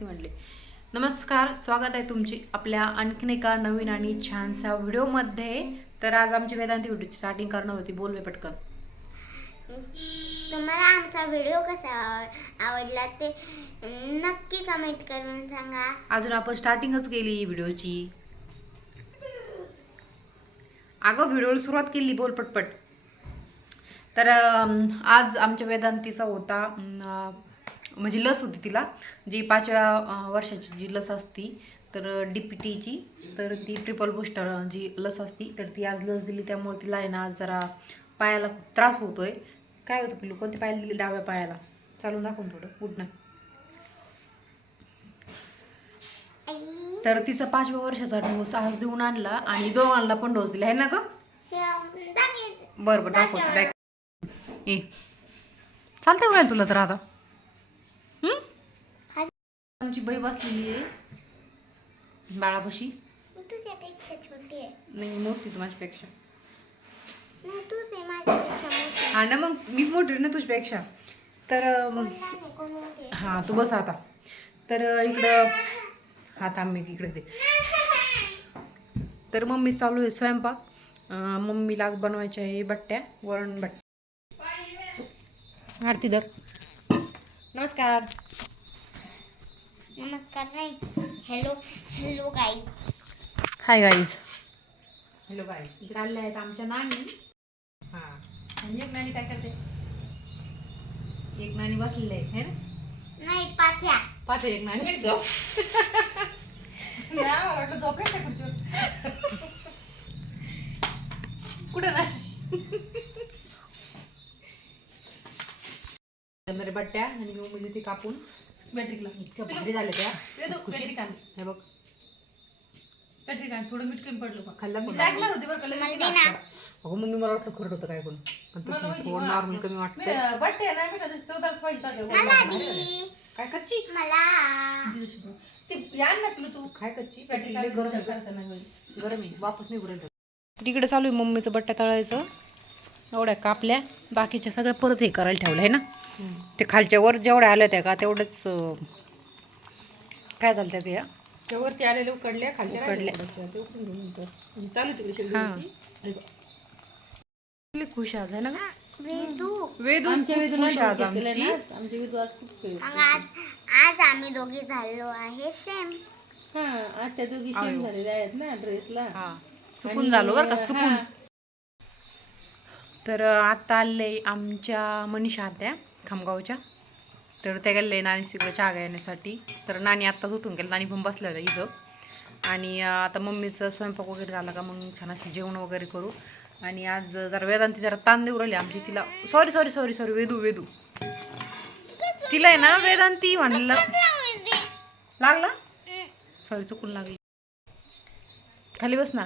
ती म्हटले. नमस्कार स्वागत आहे तुमची आपल्या आणखीन एका नवीन आणि छानशा व्हिडिओमध्ये. तर आज आमची वेदांती व्हिडिओची स्टार्टिंग करणं होती. बोलवे पटकन. तुम्हाला आमचा व्हिडिओ कसा आव- आवडला ते नक्की कमेंट करून सांगा. अजून आपण स्टार्टिंगच केली व्हिडिओची अगं व्हिडिओला सुरुवात केली. बोल पटपट. तर आज आमच्या वेदांतीचा होता म्हणजे लस होती तिला. जी पाचव्या वर्षाची जी लस असती तर डी पी टीची तर ती ट्रिपल बूस्टर जी लस असती तर ती आज लस दिली. त्यामुळे तिला आहे ना आज जरा पायाला त्रास त्रास होतोय. काय होतं पिल्लू कोणती पायाला दिली डाव्या पायाला? चालून दाखवून थोडं पुढनं तर तिचा पाचव्या वर्षाचा डोस आज देऊन आणला आणि दोघांना पण डोस दिला. आहे ना ग? बरं बरं दाखव बॅक ए चालतंय व्हायला तुला तर आता. आमची बाई बसलेली आहे. बाळापाशी. तुझ्यापेक्षा छोटी आहे. नाही मोठी तू माझ्यापेक्षा. हा ना मग मीच मोठी ना तुझ्यापेक्षा. तर मग? हां तू बस आता. तर इकडं हा थांब मी इकडे दे. तर मम्मी चालू आहे स्वयंपाक. मम्मीला आज बनवायच्या आहे बट्ट्या वरण बट्ट्या. आरती दर. नमस्कार. नमस्कार guys hello hello guys hi guys hello guys इकडे आले आहेत आमच्या नानी. हा. आणि एक नानी काय करते? एक नानी बसलेली आहे है ना? नाही पाथ्या पाहते एक नानी एक झोप. नाही मला वाटलं झोप आहे का खुर्चीवर. कुठं नाही बट्ट्या आणि मी मुली ते कापून भारी त्या. हे बघ थोडं मीठ कमी पडलं बा. खाल्ला मी कोण लागणार होते बरं का मला लगेच दे ना. अगं मग मी मला वाटलं खरड होतं काय कोण पण तसं थोडं हा. नॉर्मल कमी वाटतं बट्टे नाही पाहिजे काय कच्ची? मला. ती तू. ते यान ना तुला तू. काय कच्ची? बॅटरी गरम. गरम आहे. वापस नाही उरेल तिकडे चालू आहे मम्मीचं बट्ट्या तळायचं. एवढ्या कापल्या. बाकीच्या सगळ्या परत हे करायला ठेवलं आहे ना. ते खालच्या वर जेवढ्या आल्या त्या का तेवढंच काय झालं त्या त्या वरती आलेले उकडल्या खालच्या उकडल्या. राहिल्या उकडायच्या. ते उकडून घेऊन नंतर. म्हणजे चालू तिकडे खुश आज आहे ना? गं? वेदू. वेदू आमच्या वेदूला खुश आज आमची. वेदू खूप आम्ही दोघी झालो आहे सेम हा आज त्या दोघी. सेम झालेल्या आहेत ना ड्रेसला हा. चुकून झालो बरं का? चुकून. तर आता आले आमच्या मनीषा आत्या. खामगावच्या. तर त्या गेले नानी तिकडे चहा घेण्यासाठी. तर नानी आत्ताच उठून गेल्या नानी पण बसल्या होत्या इथं. आणि आता मम्मीचं स्वयंपाक वगैरे झाला का मग छान अशी जेवण वगैरे करू. आणि आज जरा वेदांती जरा ताण देऊ राहिली आमची. तिला sorry sorry sorry sorry Vedu Vedu. तिला आहे ना वेदांती म्हणलं. लागला? सॉरी चुकून लागली. खाली बस ना.